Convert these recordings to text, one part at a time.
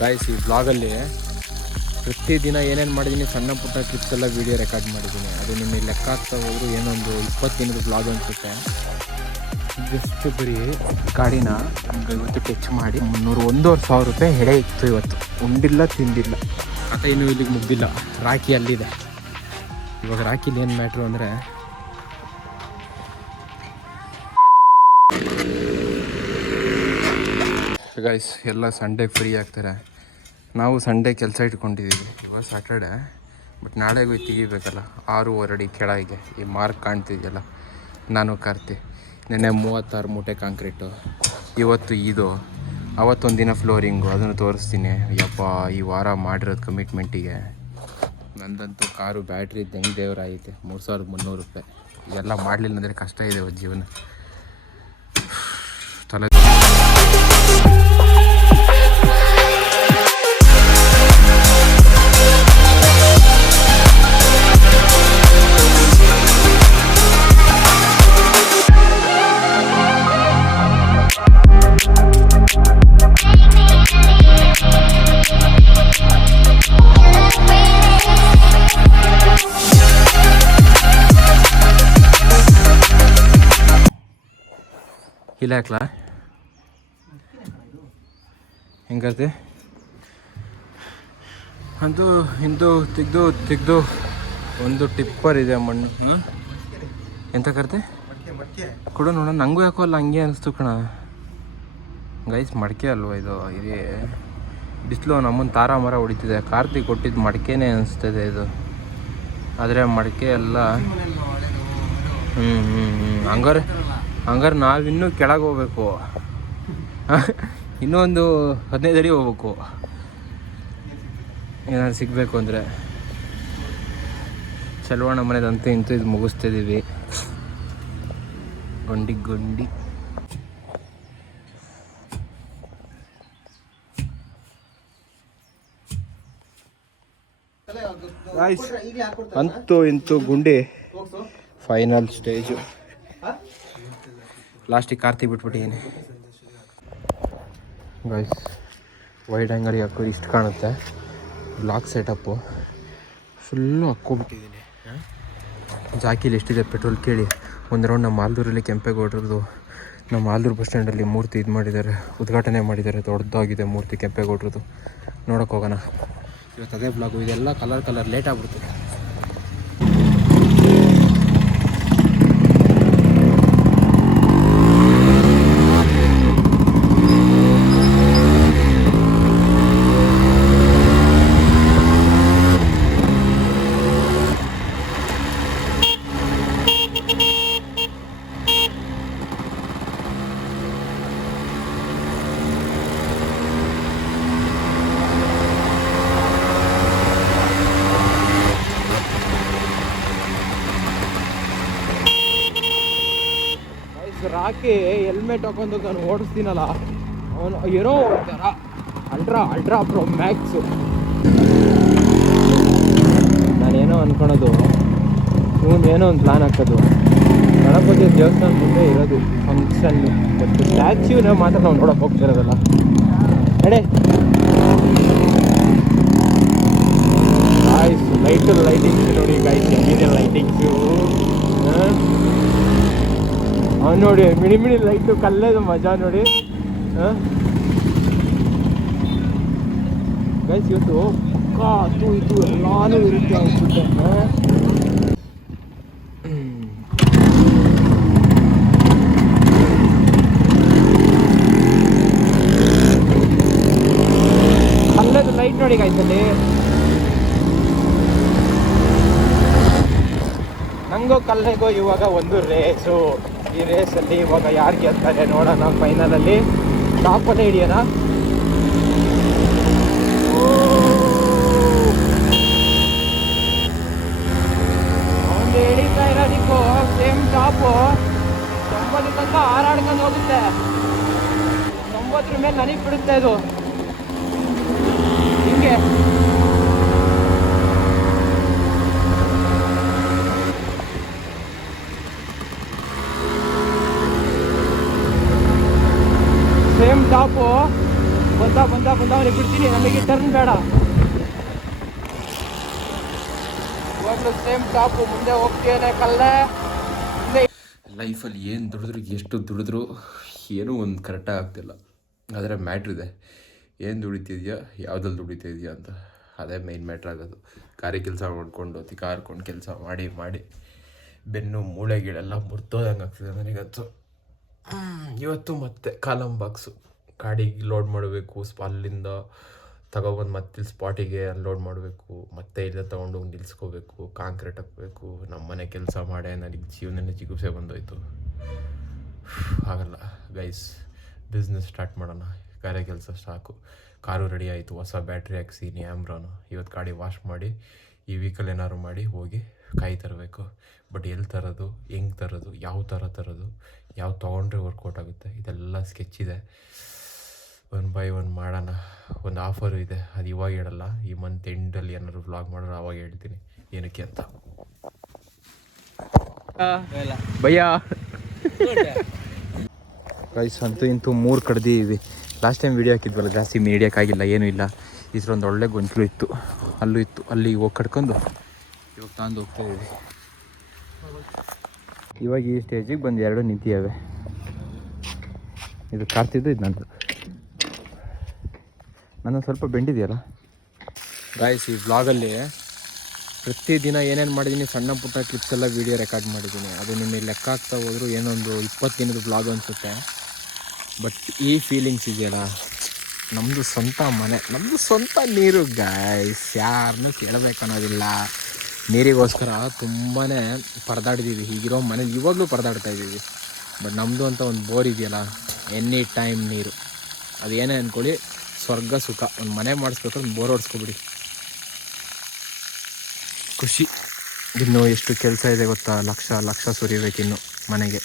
Guys ಈ ಬ್ಲಾಗಲ್ಲಿ ಪ್ರತಿದಿನ ಏನೇನು ಮಾಡಿದ್ದೀನಿ ಸಣ್ಣ ಪುಟ್ಟ ಕ್ಲಿಪ್ಸ್ ಎಲ್ಲ ವೀಡಿಯೋ ರೆಕಾರ್ಡ್ ಮಾಡಿದ್ದೀನಿ ಅದು ನಿಮಗೆ ಲೆಕ್ಕ ಆಗ್ತಾ ಹೋದ್ರು ಏನೊಂದು ಇಪ್ಪತ್ತು ದಿನದ ಬ್ಲಾಗ್ ಅನಿಸುತ್ತೆ. ಜಸ್ಟ್ ಬರೀ ಗಾಡಿನ ಇವತ್ತು ಟಚ್ ಮಾಡಿ ಮುನ್ನೂರು ಒಂದೂವರೆ ಸಾವಿರ ರೂಪಾಯಿ ಹೆಡೆ ಇತ್ತು ಇವತ್ತು. ಉಂಡಿಲ್ಲ ತಿಂದಿಲ್ಲ ಕಥೆ ಇನ್ನೂ ಇಲ್ಲಿಗೆ ಮುಗ್ದಿಲ್ಲ. ರಾಖಿ ಅಲ್ಲಿದೆ. ಇವಾಗ ರಾಖಿಲಿ ಏನು ಮ್ಯಾಟ್ರು ಅಂದರೆ ಗೈಸ್ ಎಲ್ಲ ಸಂಡೇ ಫ್ರೀ ಆಗ್ತಾರೆ? ನಾವು ಸಂಡೇ ಕೆಲಸ ಇಟ್ಕೊಂಡಿದ್ದೀವಿ ಇವಾಗ ಸ್ಯಾಟರ್ಡೆ ಬಟ್ ನಾಳೆಗೂ ತೆಗಿಬೇಕಲ್ಲ, ಆರು ಹೊರಡಿ ಕೆಳಗೆ, ಈ ಮಾರ್ಕ್ ಕಾಣ್ತಿದೆಯಲ್ಲ, ನಾನು ಕಾರ್ತಿ. ನೆನ್ನೆ ಮೂವತ್ತಾರು ಮೂಟೆ ಕಾಂಕ್ರೀಟು ಇವತ್ತು ಇದು, ಅವತ್ತೊಂದು ದಿನ ಫ್ಲೋರಿಂಗು ಅದನ್ನು ತೋರಿಸ್ತೀನಿ. ಯಪ್ಪ, ಈ ವಾರ ಮಾಡಿರೋದು ಕಮಿಟ್ಮೆಂಟಿಗೆ ನಂದಂತೂ ಕಾರು ಬ್ಯಾಟ್ರಿ ಹೆಂಗೆ ದೇವರಾಗೈತೆ ಮೂರು ಸಾವಿರದ ಮುನ್ನೂರು ರೂಪಾಯಿ. ಇದೆಲ್ಲ ಮಾಡಲಿಲ್ಲ ಅಂದರೆ ಕಷ್ಟ ಇದೆ ಜೀವನ. ಇಲ್ಲ ಹಾಕ್ಲಾ ಹೆಂಗತಿ ಅಂತೂ ಇಂದು ತೆಗ್ದು ತೆಗ್ದು ಒಂದು ಟಿಪ್ಪರ್ ಇದೆ ಮಣ್ಣು. ಹ್ಞೂ ಎಂತ ಕರ್ತೆ ಕೊಡು ನೋಡೋಣ ನನಗೂ ಯಾಕೋ ಅಲ್ಲ ಹಂಗೆ ಅನಿಸ್ತು ಕಣ. ಗೈಸ್ ಮಡಿಕೆ ಅಲ್ವಾ ಇದು? ಇದೇ ಬಿಸಿಲು ನಮ್ಮನ್ನು ತಾರ ಮರ ಹೊಡಿತಿದೆ. ಕಾರ್ತಿ ಕೊಟ್ಟಿದ್ದು ಮಡಿಕೆನೇ ಅನಿಸ್ತದೆ ಇದು. ಆದರೆ ಮಡಿಕೆ ಎಲ್ಲ ಹ್ಞೂ ಹ್ಞೂ ಹ್ಞೂ ಹಂಗಾರೆ ಹಂಗಾರೆ ನಾವಿನ್ನೂ ಕೆಳಗೆ ಹೋಗ್ಬೇಕು. ಇನ್ನೊಂದು ಒಂದು ಹದಿನೈದು ಅಡಿ ಹೋಗ್ಬೇಕು. ಏನಾದ್ರು ಸಿಗಬೇಕು ಅಂದರೆ. ಚಲವಣ ಮನೆದಂತೂ ಇಂತೂ ಇದು ಮುಗಿಸ್ತಿದ್ದೀವಿ ಗೊಂಡಿ ಗೊಂಡಿ. ಅಂತೂ ಇಂತೂ ಗುಂಡಿ. ಫೈನಲ್ ಸ್ಟೇಜು ಲಾಸ್ಟಿಗೆ ಕಾರ್ತಿ ಬಿಟ್ಬಿಟ್ಟಿದ್ದೀನಿ ಗೈಸ್ ವೈಡ್ ಆ್ಯಂಗಲ್ ಹಾಕೋ ಇಷ್ಟು ಕಾಣುತ್ತೆ. ಬ್ಲಾಕ್ ಸೆಟಪ್ಪು ಫುಲ್ಲು ಹಾಕ್ಕೊಬಿಟ್ಟಿದ್ದೀನಿ ಜಾಕಿಲಿ ಎಷ್ಟಿದೆ ಪೆಟ್ರೋಲ್ ಕೇಳಿ. ಒಂದು ರೌಂಡ್ ನಮ್ಮ ಮಾಲ್ದೂರಲ್ಲಿ ಕೆಂಪೇಗೌಡ್ರದ್ದು, ನಮ್ಮ ಮಾಲ್ದೂರು ಬಸ್ ಸ್ಟ್ಯಾಂಡಲ್ಲಿ ಮೂರ್ತಿ ಇದು ಮಾಡಿದ್ದಾರೆ. ಉದ್ಘಾಟನೆ ಮಾಡಿದ್ದಾರೆ. ದೊಡ್ಡದಾಗಿದೆ ಮೂರ್ತಿ ಕೆಂಪೇಗೌಡ್ರದ್ದು. ನೋಡೋಕೆ ಹೋಗೋಣ. ಇವತ್ತು ಅದೇ ಬ್ಲಾಗು ಇದೆಲ್ಲ ಕಲರ್ ಕಲರ್ ಲೇಟ್ ಆಗ್ಬಿಡ್ತದೆ ರಾಕಿ ಹೆಲ್ಮೆಟ್ ಹಾಕೊಂಡು ನಾನು ಓಡಿಸ್ತೀನಲ್ಲ, ಅವನು ಏನೋ ಓಡ್ತಾರ ಅಲ್ಟ್ರಾ ಅಲ್ಟ್ರಾ ಪ್ರೋ ಮ್ಯಾಕ್ಸು ನಾನೇನೋ ಅಂದ್ಕೊಳೋದು ಇವನು ಏನೋ ಒಂದು ಪ್ಲಾನ್ ಹಾಕೋದು. ಗಣಪತಿ ದೇವಸ್ಥಾನ ಮುಂದೆ ಇರೋದು ಫಂಕ್ಷನ್ ಬಟ್ ಸ್ಟ್ಯಾಚ್ಯೂನ ಮಾತ್ರ ನಾವು ನೋಡೋಕೆ ಹೋಗ್ತಿರೋದಲ್ಲ ನಡೆ. ಗಾಯ್ಸ್ ಲೈಟ್ ಲೈಟಿಂಗ್ಸ್ ನೋಡಿ ಗಾಯ್ಸ್ ಲೈಟಿಂಗ್ಸು ನೋಡಿ ಮಿಣಿ ಮಿಣಿ ಲೈಟು ಕಲ್ಲೇದು ಮಜಾ ನೋಡಿ. ಗೈಸ್ ಇವತ್ತು ಪಕ್ಕ ಅದು ಇದು ಎಲ್ಲಾನು ಇರುತ್ತೆ ಅನ್ಸುತ್ತೆ ಅಲ್ಲದು ಲೈಟ್ ನೋಡಿ ಗೈಸ್ ಅಲ್ಲಿ. ನಂಗೋ ಕಲ್ಲಿಗೂ ಇವಾಗ ಒಂದು ರೇಸು ಈ ರೇಸಲ್ಲಿ ಇವಾಗ ಯಾರು ಗೆಲ್ತಾರೆ ನೋಡೋಣ ಫೈನಲಲ್ಲಿ ಟಾಪಲ್ಲೇ ಹಿಡಿಯೋಣ. ಅವನು ಸೇಮ್ ಟಾಪು ತನಕ ಹಾರಾಡ್ಕೊಂಡು ಹೋಗುತ್ತೆ. ತೊಂಬತ್ತರ ಮೇಲೆ ನನಗೆ ಬಿಡುತ್ತೆ ಇದು ಹಿಂಗೆ. ಸೇಮ್ ಟಾಪು ಬಂದ ಬಂದ ಮೇಲೆ ಬಿಡ್ತೀನಿ. ನಮಗೆ ಟರ್ನ್ ಬೇಡ. ಮುಂದೆ ಲೈಫಲ್ಲಿ ಏನು ದುಡಿದ್ರು, ಎಷ್ಟು ದುಡಿದ್ರು, ಏನೂ ಒಂದು ಕರೆಕ್ಟಾಗಿ ಆಗ್ತಿಲ್ಲ. ಆದರೆ ಮ್ಯಾಟ್ರ್ ಇದೆ. ಏನು ದುಡಿತಿದ್ಯಾ ಯಾವುದಲ್ಲಿ ದುಡಿತಿದ್ಯಾ ಅಂತ. ಅದೇ ಮೈನ್ ಮ್ಯಾಟ್ರ್ ಆಗೋದು. ಕಾರಿ ಕೆಲಸ ಮಾಡ್ಕೊಂಡು ತಿಕಾರ್ಕೊಂಡು ಕೆಲಸ ಮಾಡಿ ಮಾಡಿ. ಬೆನ್ನು ಮೂಳೆಗಳೆಲ್ಲ ಮುರ್ತೋದಂಗೆ ಆಗ್ತಿದೆ ನನಗಂತೂ. ಇವತ್ತು ಮತ್ತೆ ಕಾಲಂ ಬಾಕ್ಸು ಗಾಡಿಗೆ ಲೋಡ್ ಮಾಡಬೇಕು ಅಲ್ಲಿಂದ ತಗೊಬಂದು ಮತ್ತೆ ಸ್ಪಾಟಿಗೆ ಅನ್ಲೋಡ್ ಮಾಡಬೇಕು, ಮತ್ತೆ ಇಲ್ಲ ತೊಗೊಂಡೋಗಿ ನಿಲ್ಸ್ಕೋಬೇಕು ಕಾಂಕ್ರೀಟ್ ಹಾಕಬೇಕು. ನಮ್ಮ ಮನೆ ಕೆಲಸ ಮಾಡೇ, ನನಗೆ ಜೀವನನೇ ಚಿಕಿತ್ಸೆ ಬಂದೋಯ್ತು. ಆಗಲ್ಲ. ಗೈಸ್ ಬಿಸ್ನೆಸ್ ಸ್ಟಾರ್ಟ್ ಮಾಡೋಣ. ಕಾರ್ಯ ಕೆಲಸ ಸಾಕು. ಕಾರು ರೆಡಿ ಆಯಿತು. ಹೊಸ ಬ್ಯಾಟ್ರಿ ಹಾಕ್ಸಿ ನ್ಯಾಮ್ರಾನು ಇವತ್ತು ಗಾಡಿ ವಾಶ್ ಮಾಡಿ, ಈ ವೀಕಲ್ ಏನಾದ್ರು ಮಾಡಿ ಹೋಗಿ ಕಾಯಿ ತರಬೇಕು. ಬಟ್ ಎಲ್ಲಿ ತರೋದು, ಹೆಂಗೆ ತರೋದು, ಯಾವ ಥರ ತರೋದು, ಯಾವ ತೊಗೊಂಡ್ರೆ ವರ್ಕೌಟ್ ಆಗುತ್ತೆ, ಇದೆಲ್ಲ ಸ್ಕೆಚ್ ಇದೆ. ಒನ್ ಬೈ ಒನ್ ಮಾಡೋಣ. ಒಂದು ಆಫರು ಇದೆ. ಅದು ಇವಾಗ ಹೇಳಲ್ಲ. ಈ ಮಂತ್ ಎಂಡಲ್ಲಿ ಏನಾದ್ರು ವ್ಲಾಗ್ ಮಾಡಿದ್ರೆ ಅವಾಗ ಹೇಳ್ತೀನಿ. ಏನಕ್ಕೆ ಅಂತ. ಭಯ ರೈಸ್ ಅಂತೂ ಇಂತೂ ಮೂರು ಕಡ್ದಿದ್ದೀವಿ ಲಾಸ್ಟ್ ಟೈಮ್ ವೀಡಿಯೋ ಹಾಕಿದ್ವಲ್ಲ, ಜಾಸ್ತಿ ಮೀಡಿಯಕ್ಕಾಗಿಲ್ಲ ಏನೂ ಇಲ್ಲ. ಇದ್ರೊಂದು ಒಳ್ಳೆ ಗೊಂಚಲು ಇತ್ತು. ಅಲ್ಲೂ ಇತ್ತು. ಅಲ್ಲಿ ಹೋಗಿ ಕಟ್ಕೊಂಡು ಇವಾಗ ತಂದು ಹೋಗ್ತಾ ಇದ್ದೀವಿ ಇವಾಗ ಈ ಸ್ಟೇಜಿಗೆ ಬಂದು ಎರಡು ನಿಂತಿದ್ದಾವೆ. ಇದು ಕಾರ್ತಿದ್ದು ಇದು ನಂದು. ನನ್ನ ಸ್ವಲ್ಪ ಬೆಂಡಿದೆಯಲ್ಲ? ಗಾಯ್ಸ್ ಈ ವ್ಲಾಗಲ್ಲಿ ಪ್ರತಿದಿನ ಏನೇನು ಮಾಡಿದ್ದೀನಿ ಸಣ್ಣ ಪುಟ್ಟ ಕ್ಲಿಪ್ಸ್ ಎಲ್ಲ ವೀಡಿಯೋ ರೆಕಾರ್ಡ್ ಮಾಡಿದ್ದೀನಿ ಅದು ನಿಮಗೆ ಲೆಕ್ಕ ಆಗ್ತಾ ಹೋದರೂ ಏನೊಂದು ಇಪ್ಪತ್ತು ದಿನದ ಬ್ಲಾಗ್ ಅನಿಸುತ್ತೆ. ಬಟ್ ಈ ಫೀಲಿಂಗ್ಸ್ ಇದೆಯಲ್ಲ ನಮ್ಮದು ಸ್ವಂತ ಮನೆ ನಮ್ಮದು ಸ್ವಂತ ನೀರು ಗಾಯ್ಸ್ ಯಾರನ್ನೂ ಕೇಳಬೇಕು ಅನ್ನೋದಿಲ್ಲ. ನೀರಿಗೋಸ್ಕರ ತುಂಬಾ ಪರದಾಡಿದ್ದೀವಿ ಹೀಗಿರೋ ಮನೆ ಇವಾಗಲೂ ಪರದಾಡ್ತಾ ಇದ್ದೀವಿ ಬಟ್ ನಮ್ಮದು ಅಂತ ಒಂದು ಬೋರ್ ಇದೆಯಲ್ಲ ಎನಿ ಟೈಮ್ ನೀರು. ಅದು ಏನೇ ಅಂದ್ಕೊಳ್ಳಿ ಸ್ವರ್ಗ, ಸುಖ. ಒಂದು ಮನೆ ಮಾಡಿಸ್ಬೇಕಾದ್ರೆ ಬೋರ್ ಹೊಡ್ಸ್ಕೊಬಿಡಿ. ಖುಷಿ. ಇನ್ನು ಎಷ್ಟು ಕೆಲಸ ಇದೆ ಗೊತ್ತಾ? ಲಕ್ಷ ಲಕ್ಷ ಸುರಿಬೇಕಿನ್ನು ಮನೆಗೆ.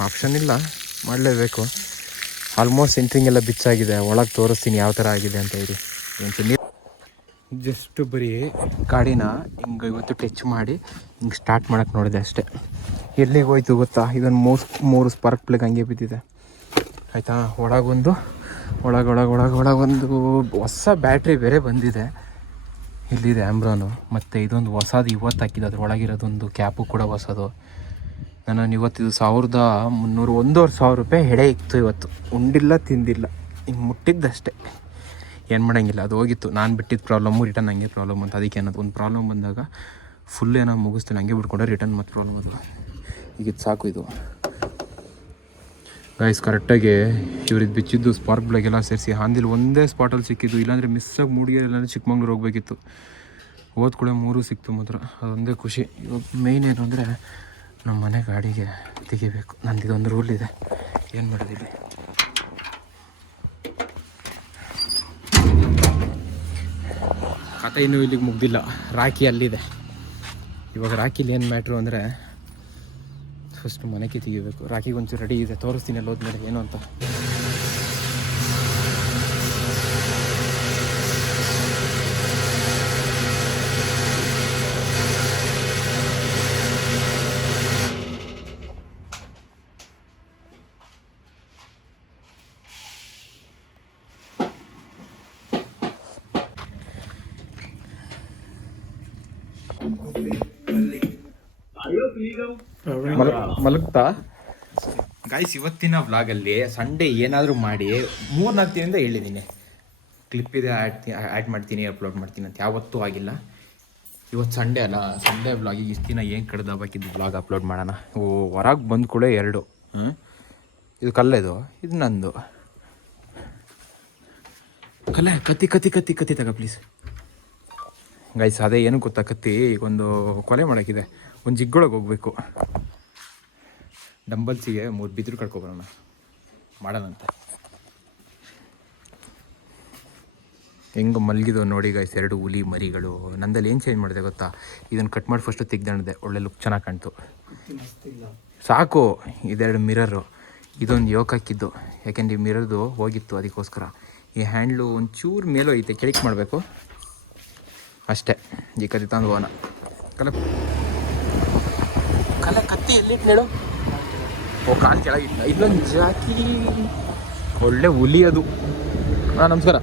ಆಪ್ಷನ್ ಇಲ್ಲ. ಮಾಡಲೇಬೇಕು. ಆಲ್ಮೋಸ್ಟ್ ಸೆಂಟ್ರಿಂಗ್ ಎಲ್ಲ ಬಿಚ್ಚಾಗಿದೆ. ಒಳಗೆ ತೋರಿಸ್ತೀನಿ ಯಾವ ಥರ ಆಗಿದೆ ಅಂತ ಹೇಳಿ. ನೀರು ಜಸ್ಟ್ ಬರೀ ಗಾಡಿನ ಹಿಂಗೆ ಇವತ್ತು ಟಚ್ ಮಾಡಿ ಹಿಂಗೆ ಸ್ಟಾರ್ಟ್ ಮಾಡೋಕ್ಕೆ ನೋಡಿದೆ ಅಷ್ಟೇ. ಎಲ್ಲಿಗೆ ಹೋಯ್ತು ಗೊತ್ತಾ? ಇದೊಂದು ಮೂರು ಮೂರು ಸ್ಪಾರ್ಕ್ ಪ್ಲಗ್ ಹಂಗೆ ಬಿದ್ದಿದೆ. ಆಯಿತಾ? ಒಳಗೊಂದು ಒಳಗೆ ಒಳಗೆ ಒಳಗೆ ಒಳಗೊಂದು ಹೊಸ ಬ್ಯಾಟ್ರಿ ಬೇರೆ ಬಂದಿದೆ. ಇಲ್ಲಿದೆ ಆ್ಯಮ್ರಾನು ಮತ್ತು ಇದೊಂದು ಹೊಸದು ಇವತ್ತು ಹಾಕಿದ್ದು. ಅದ್ರೊಳಗಿರೋದೊಂದು ಕ್ಯಾಪು ಕೂಡ ಹೊಸದು. ನಾನು ಇವತ್ತಿದು ಸಾವಿರದ ಮುನ್ನೂರು, ಒಂದೂವರೆ ಸಾವಿರ ರೂಪಾಯಿ ಹೆಡೆ ಇತ್ತು ಇವತ್ತು. ಉಂಡಿಲ್ಲ, ತಿಂದಿಲ್ಲ. ಹಿಂಗೆ ಮುಟ್ಟಿದ್ದಷ್ಟೇ. ಏನು ಮಾಡೋಂಗಿಲ್ಲ, ಅದು ಹೋಗಿತ್ತು. ನಾನು ಬಿಟ್ಟಿದ್ದ ಪ್ರಾಬ್ಲಮ್ಮು ರಿಟರ್ನ್ ಹಂಗೆ ಪ್ರಾಬ್ಲಮ್ ಅಂತ. ಅದಕ್ಕೆ ಅನ್ನೋದು ಒಂದು ಪ್ರಾಬ್ಲಮ್ ಬಂದಾಗ ಫುಲ್ ಏನೋ ಮುಗಿಸ್ತೀನಿ. ಹಂಗೆ ಬಿಟ್ಕೊಂಡೆ ರಿಟರ್ನ್ ಮತ್ತು ಪ್ರಾಬ್ಲಮ್ ಅದು. ಈಗ ಸಾಕು ಇದು. ಗೈಸ್ ಕರೆಕ್ಟಾಗಿ ಇವ್ರಿಗೆ ಬಿಚ್ಚಿದ್ದು ಸ್ಪಾರ್ಕ್ ಬ್ಲಾಗೆಲ್ಲ ಸೇರಿಸಿ ಹಾಂದಿಲ್ ಒಂದೇ ಸ್ಪಾಟಲ್ಲಿ ಸಿಕ್ಕಿದ್ದು, ಇಲ್ಲಾಂದರೆ ಮಿಸ್ಸಾಗಿ ಮೂಡಿಗೆರೆ ಇಲ್ಲಾಂದರೆ ಚಿಕ್ಕಮಂಗ್ಳೂರು ಹೋಗಬೇಕಿತ್ತು. ಹೋದ ಕೂಡ ಮೂರು ಸಿಕ್ತು ಮಾತ್ರ, ಅದೊಂದೇ ಖುಷಿ. ಇವಾಗ ಮೇಯ್ನ್ ಏನು ಅಂದರೆ ನಮ್ಮ ಮನೆ ಗಾಡಿಗೆ ತೆಗಿಬೇಕು. ನಂದು ಇದೊಂದು ರೂಲ್ ಇದೆ. ಏನು ಮಾಡೋದಿಲ್ಲ ಕತೆ ಇನ್ನೂ ಇಲ್ಲಿಗೆ ಮುಗ್ದಿಲ್ಲ. ರಾಖಿ ಅಲ್ಲಿದೆ. ಇವಾಗ ರಾಖಿಲಿ ಏನು ಮ್ಯಾಟ್ರು ಅಂದರೆ ಫಸ್ಟ್ ಮನೆಗೆ ತೆಗಿಬೇಕು ರಾಖಿಗೊಂಚು ರೆಡಿ ಇದೆ. ತೋರಿಸ್ತೀನಿ ಅಲ್ಲಿ ಹೋದ್ಮೇಲೆ ಏನು ಅಂತ. ಮಲಗ್ತಾ ಗಾಯ್ಸ್ ಇವತ್ತಿನ ವ್ಲಾಗಲ್ಲಿ ಸಂಡೇ ಏನಾದರೂ ಮಾಡಿ ಮೂರ್ನಾಲ್ಕು ದಿನದಿಂದ ಹೇಳಿದ್ದೀನಿ ಕ್ಲಿಪ್ ಇದೆ ಆ್ಯಡ್ ಆ್ಯಡ್ ಮಾಡ್ತೀನಿ ಅಪ್ಲೋಡ್ ಮಾಡ್ತೀನಿ ಅಂತ. ಯಾವತ್ತೂ ಆಗಿಲ್ಲ. ಇವತ್ತು ಸಂಡೇ ಅಲ್ಲ. ಸಂಡೇ ವ್ಲಾಗಿಗೆ ಇಷ್ಟು ದಿನ ಏನು ಕಡ್ದು ಹಾಕಿದ್ದು ವ್ಲಾಗ್ ಅಪ್ಲೋಡ್ ಮಾಡೋಣ? ಓ, ಹೊರಗೆ ಬಂದ ಕೂಡ ಎರಡು. ಇದು ಕಲ್ಲೇದು ಇದು. ನಂದು. ಕಲೆ ಕತ್ತಿ ಕತ್ತಿ ಕತ್ತಿ ಕತ್ತಿ ತಗ ಪ್ಲೀಸ್ ಗೈಸ್ ಅದೇ ಏನು ಗೊತ್ತಾ? ಕತ್ತಿ ಒಂದು ಕೊಲೆ ಮಾಡೋಕ್ಕಿದೆ. ಒಂದು ಜಿಗ್ಗೊಳಗೆ ಹೋಗ್ಬೇಕು. ಡಂಬಲ್ಸಿಗೆ ಮೂರು ಬಿದ್ರು ಕಳ್ಕೊಬರೋಣ ಮಾಡೋಣಂತೆ ಹೆಂಗೆ ಮಲಗಿದೋ ನೋಡಿ ಗಾಯ್ಸ್ ಎರಡು ಹುಲಿ ಮರಿಗಳು. ನಂದಲ್ಲಿ ಏನು ಚೇಂಜ್ ಮಾಡಿದೆ ಗೊತ್ತಾ? ಇದನ್ನು ಕಟ್ ಮಾಡಿ ಫಸ್ಟು ತೆಗ್ದಾಣಿದೆ. ಒಳ್ಳೆ ಲುಕ್ ಚೆನ್ನಾಗಿ ಕಾಣ್ತು. ಸಾಕು, ಇದೆರಡು ಮಿರರು ಇದೊಂದು ಯೋಕ್ ಹಾಕಿದ್ದು. ಯಾಕೆಂದ್ರೆ ಈ ಮಿರರ್ದು ಹೋಗಿತ್ತು ಅದಕ್ಕೋಸ್ಕರ. ಈ ಹ್ಯಾಂಡ್ಲು ಒಂಚೂರು ಮೇಲೂ ಐತೆ, ಕೆಳಕ್ ಮಾಡಬೇಕು. ಅಷ್ಟೇ, ಈ ಕತ್ತಿ ತಂದು ಹೋಗೋಣ. ಕಲೆ ಕಲೆ ಕತ್ತಿ ಎಲ್ಲಿಟ್ಟು ಹೇಳು? ಓ, ಕಾಲು ಕೆಳಗಿಟ್ಟ ಇಲ್ಲೊಂದು ಜಾಕಿ. ಒಳ್ಳೆ ಹುಲಿ ಅದು. ಹಾಂ ನಮಸ್ಕಾರ.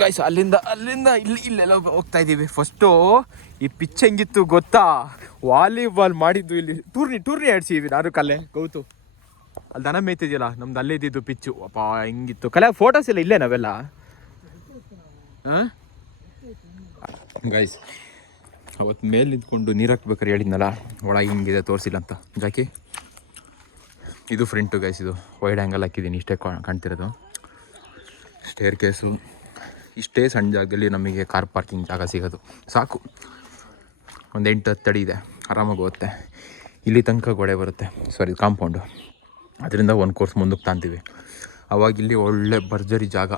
ಗಾಯ್ಸ್ ಅಲ್ಲಿಂದ ಅಲ್ಲಿಂದ ಇಲ್ಲಿ, ಇಲ್ಲೆಲ್ಲ ಹೋಗ್ತಾ ಇದ್ದೀವಿ. ಫಸ್ಟು ಈ ಪಿಚ್ ಹೆಂಗಿತ್ತು ಗೊತ್ತಾ? ವಾಲಿಬಾಲ್ ಮಾಡಿದ್ದು ಇಲ್ಲಿ. ಟೂರ್ನಿ ಟೂರ್ನಿ ಆಡ್ಸಿದ್ವಿ ನಾನು ಕಲೆ, ಗೌತು. ಅಲ್ಲಿ ದನ ಮೇಯ್ತಿದ್ಯಲ್ಲ, ನಮ್ದು ಅಲ್ಲೇ ಇದ್ದಿದ್ದು ಪಿಚ್ಚು ಅಪ್ಪ, ಹೆಂಗಿತ್ತು? ಕಲೆ ಫೋಟೋಸ್ ಎಲ್ಲ ಇಲ್ಲೇ ನಾವೆಲ್ಲ? ಗೈಸ್ ಅವತ್ತು ಮೇಲೆ ನಿಂತ್ಕೊಂಡು ನೀರು ಹಾಕ್ಬೇಕಾರೆ ಹೇಳಿದ್ನಲ್ಲ ಒಳಗೆ ಹಿಂಗಿದೆ ತೋರಿಸಿಲ್ಲ ಅಂತ. ಜಾಕಿ, ಇದು ಫ್ರಂಟು ಗೈಸ್ ಇದು ವೈಡ್ ಆ್ಯಂಗಲ್ ಹಾಕಿದ್ದೀನಿ, ಇಷ್ಟೇ ಕಾಣ್ತಿರೋದು. ಸ್ಟೇರ್ ಕೇಸು ಇಷ್ಟೇ ಸಣ್ಣ ಜಾಗದಲ್ಲಿ ನಮಗೆ ಕಾರ್ ಪಾರ್ಕಿಂಗ್ ಜಾಗ ಸಿಗೋದು. ಸಾಕು. ಒಂದು ಎಂಟು ಹತ್ತು ಅಡಿ ಇದೆ. ಆರಾಮಾಗಿ ಹೋಗುತ್ತೆ. ಇಲ್ಲಿ ತನಕ ಗೋಡೆ ಬರುತ್ತೆ. ಸಾರಿ ಕಾಂಪೌಂಡು ಅದರಿಂದ ಒಂದು ಕೋರ್ಸ್ ಮುಂದಕ್ಕೆ ತಾಂತೀವಿ. ಅವಾಗ ಇಲ್ಲಿ ಒಳ್ಳೆ ಭರ್ಜರಿ ಜಾಗ.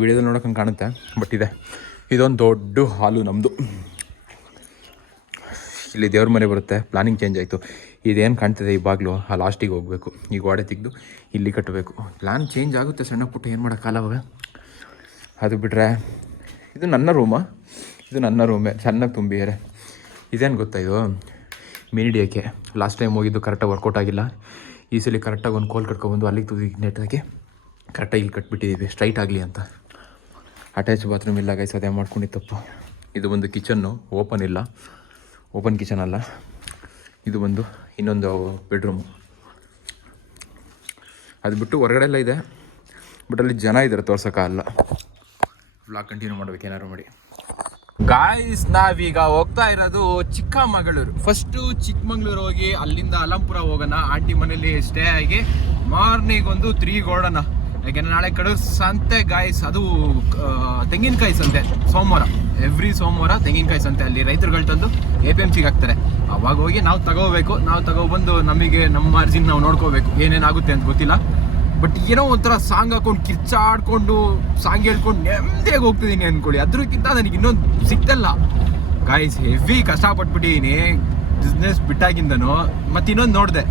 ವಿಡಿಯೋದಲ್ಲಿ ನೋಡೋಕೆ ಕಾಣುತ್ತೆ ಬಟ್ ಇದೆ. ಇದೊಂದು ದೊಡ್ಡ ಹಾಲು ನಮ್ಮದು ಇಲ್ಲಿ ದೇವ್ರ ಮನೆ ಬರುತ್ತೆ. ಪ್ಲಾನಿಂಗ್ ಚೇಂಜ್ ಆಯಿತು. ಇದೇನು ಕಾಣ್ತಿದೆ ಈ ಬಾಗಿಲು? ಆ ಲಾಸ್ಟಿಗೆ ಹೋಗಬೇಕು. ಈ ಗೋಡೆ ತೆಗೆದು ಇಲ್ಲಿ ಕಟ್ಟಬೇಕು. ಪ್ಲಾನ್ ಚೇಂಜ್ ಆಗುತ್ತೆ ಸಣ್ಣ ಪುಟ್ಟ, ಏನು ಮಾಡೋಕ್ಕಾಗಲ್ಲ ಅವಾಗ ಅದು ಬಿಟ್ಟರೆ ಇದು ನನ್ನ ರೂಮ ಇದು ನನ್ನ ರೂಮೇ ಚೆನ್ನಾಗಿ ತುಂಬಿದ್ದಾರೆ ಇದೇನು ಗೊತ್ತಾ ಇದು? ಮಿನಿಡಿಯೋಕ್ಕೆ ಲಾಸ್ಟ್ ಟೈಮ್ ಹೋಗಿದ್ದು ಕರೆಕ್ಟಾಗಿ ವರ್ಕೌಟ್ ಆಗಿಲ್ಲ. ಈ ಸಲ ಕರೆಕ್ಟಾಗಿ ಒಂದು ಕೋಲ್ ಕಟ್ಕೊಬಂದು ಅಲ್ಲಿಗೆ ತುದಿ ನೆಟ್ಟಾಗಿ ಕರೆಕ್ಟಾಗಿ ಇಲ್ಲಿ ಕಟ್ಬಿಟ್ಟಿದ್ದೀವಿ ಸ್ಟ್ರೈಟ್ ಆಗಲಿ ಅಂತ. ಅಟ್ಯಾಚ್ ಬಾತ್ರೂಮ್ ಇಲ್ಲ ಗೈಸ್ ಅದೇ ಮಾಡ್ಕೊಂಡಿದ್ದು ತಪ್ಪು. ಇದು ಒಂದು ಕಿಚನ್ನು ಓಪನ್ ಇಲ್ಲ. ಓಪನ್ ಕಿಚನ್ ಅಲ್ಲ. ಇದು ಒಂದು ಇನ್ನೊಂದು ಬೆಡ್ರೂಮು. ಅದು ಬಿಟ್ಟು ಹೊರಗಡೆ ಎಲ್ಲ ಇದೆ. ಬಟ್ ಅಲ್ಲಿ ಜನ ಇದ್ದಾರೆ ತೋರ್ಸೋಕ್ಕಾಗಲ್ಲ ಬ್ಲಾಗ್ ಕಂಟಿನ್ಯೂ ಮಾಡ್ಬೇಕು, ಏನಾದ್ರು ಮಾಡಿ. ಗಾಯ್ಸ್ ನಾವೀಗ ಹೋಗ್ತಾ ಇರೋದು ಚಿಕ್ಕಮಗಳೂರು. ಫಸ್ಟು ಚಿಕ್ಕಮಗಳೂರು ಹೋಗಿ ಅಲ್ಲಿಂದ ಅಲಂಪುರ ಹೋಗೋಣ. ಆಂಟಿ ಮನೇಲಿ ಸ್ಟೇ ಆಗಿ. ಮಾರ್ನಿಂಗ್ ಒಂದು ತ್ರೀ ಓಡೋಣ ಯಾಕೆಂದ್ರೆ ನಾಳೆ ಕಡು ಸಂತೆ ಗಾಯ್ಸ್ ಅದು ತೆಂಗಿನಕಾಯಿ ಸಂತೆ, ಸೋಮವಾರ. ಎವ್ರಿ ಸೋಮವಾರ ತೆಂಗಿನಕಾಯಿ ಸಂತೆ ಅಲ್ಲಿ ರೈತರುಗಳು ತಂದು ಎ ಪಿ ಎಂ ಸಿಗೆ ಹಾಕ್ತಾರೆ. ಅವಾಗ ಹೋಗಿ ನಾವು ತಗೋಬೇಕು, ನಾವು ತಗೊಬಂದು ನಮಗೆ ನಮ್ಮ ಮಾರ್ಜಿನ್ ನಾವು ನೋಡ್ಕೋಬೇಕು, ಏನೇನಾಗುತ್ತೆ ಅಂತ ಗೊತ್ತಿಲ್ಲ. ಬಟ್ ಏನೋ ಒಂಥರ ಸಾಂಗ್ ಹಾಕೊಂಡು, ಕಿರ್ಚಾಡ್ಕೊಂಡು, ಸಾಂಗ್ ಹೇಳ್ಕೊಂಡು ನೆಮ್ಮದಿಯಾಗಿ ಹೋಗ್ತಿದ್ದೀನಿ ಅಂದ್ಕೊಳ್ಳಿ ಅದಕ್ಕಿಂತ ನನಗೆ ಇನ್ನೊಂದು ಸಿಕ್ತಲ್ಲ ಗಾಯ್ಸ್ ಹೆವಿ ಕಷ್ಟಪಟ್ಬಿಟ್ಟಿದ್ದೀನಿ ಬಿಸ್ನೆಸ್ ಬಿಟ್ಟಾಗಿಂದನು ಮತ್ತೆ ಇನ್ನೊಂದು ನೋಡಿದೆ.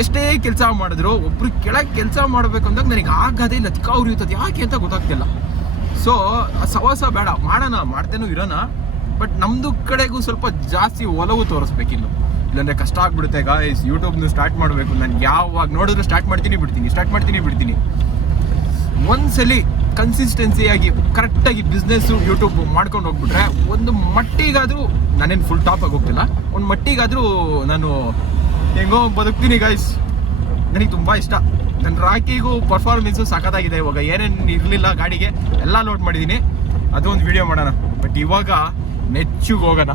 ಎಷ್ಟೇ ಕೆಲಸ ಮಾಡಿದ್ರು ಒಬ್ರು ಕೆಳಗೆ ಕೆಲಸ ಮಾಡಬೇಕು ಅಂದಾಗ ನನಗೆ ಆಗದೆ ಇಲ್ಲ ತಿಕ್ಕ ಉರಿಯುತ್ತದೆ. ಯಾಕೆ ಅಂತ ಗೊತ್ತಾಗ್ತಿಲ್ಲ. ಸೊ ಸವಾಸ ಬೇಡ. ಮಾಡೋಣ, ಮಾಡ್ತೇನೂ ಇರೋಣ. ಬಟ್ ನಮ್ಮದು ಕಡೆಗೂ ಸ್ವಲ್ಪ ಜಾಸ್ತಿ ಒಲವು ತೋರಿಸ್ಬೇಕಿನ್ನು. ಇಲ್ಲಾಂದ್ರೆ ಕಷ್ಟ ಆಗ್ಬಿಡುತ್ತೆ ಗಾಯ್ಸ್ ಯೂಟ್ಯೂಬ್ನು ಸ್ಟಾರ್ಟ್ ಮಾಡಬೇಕು. ನಾನು ಯಾವಾಗ ನೋಡಿದ್ರು ಸ್ಟಾರ್ಟ್ ಮಾಡ್ತೀನಿ, ಬಿಡ್ತೀನಿ. ಸ್ಟಾರ್ಟ್ ಮಾಡ್ತೀನಿ, ಬಿಡ್ತೀನಿ. ಒಂದ್ಸಲಿ ಕನ್ಸಿಸ್ಟೆನ್ಸಿಯಾಗಿ ಕರೆಕ್ಟಾಗಿ ಬಿಸ್ನೆಸ್ಸು ಯೂಟ್ಯೂಬ್ ಮಾಡ್ಕೊಂಡು ಹೋಗ್ಬಿಟ್ರೆ, ಒಂದು ಮಟ್ಟಿಗಾದರೂ ನಾನೇನು ಫುಲ್ ಟಾಪ್ ಆಗಿ ಹೋಗ್ತಿಲ್ಲ. ಒಂದು ಮಟ್ಟಿಗಾದರೂ ನಾನು ಹೆಂಗೋ ಬದುಕ್ತೀನಿ ಗೈಸ್ ನನಗೆ ತುಂಬ ಇಷ್ಟ. ನನ್ನ ರಾಕಿಗೂ ಪರ್ಫಾರ್ಮೆನ್ಸು ಸಖತ್ತಾಗಿದೆ ಇವಾಗ. ಏನೇನು ಇರಲಿಲ್ಲ ಗಾಡಿಗೆ, ಎಲ್ಲ ಲೋಡ್ ಮಾಡಿದ್ದೀನಿ. ಅದು ಒಂದು ವಿಡಿಯೋ ಮಾಡೋಣ. ಬಟ್ ಇವಾಗ ನೆಚ್ಚಿಗೆ ಹೋಗೋಣ.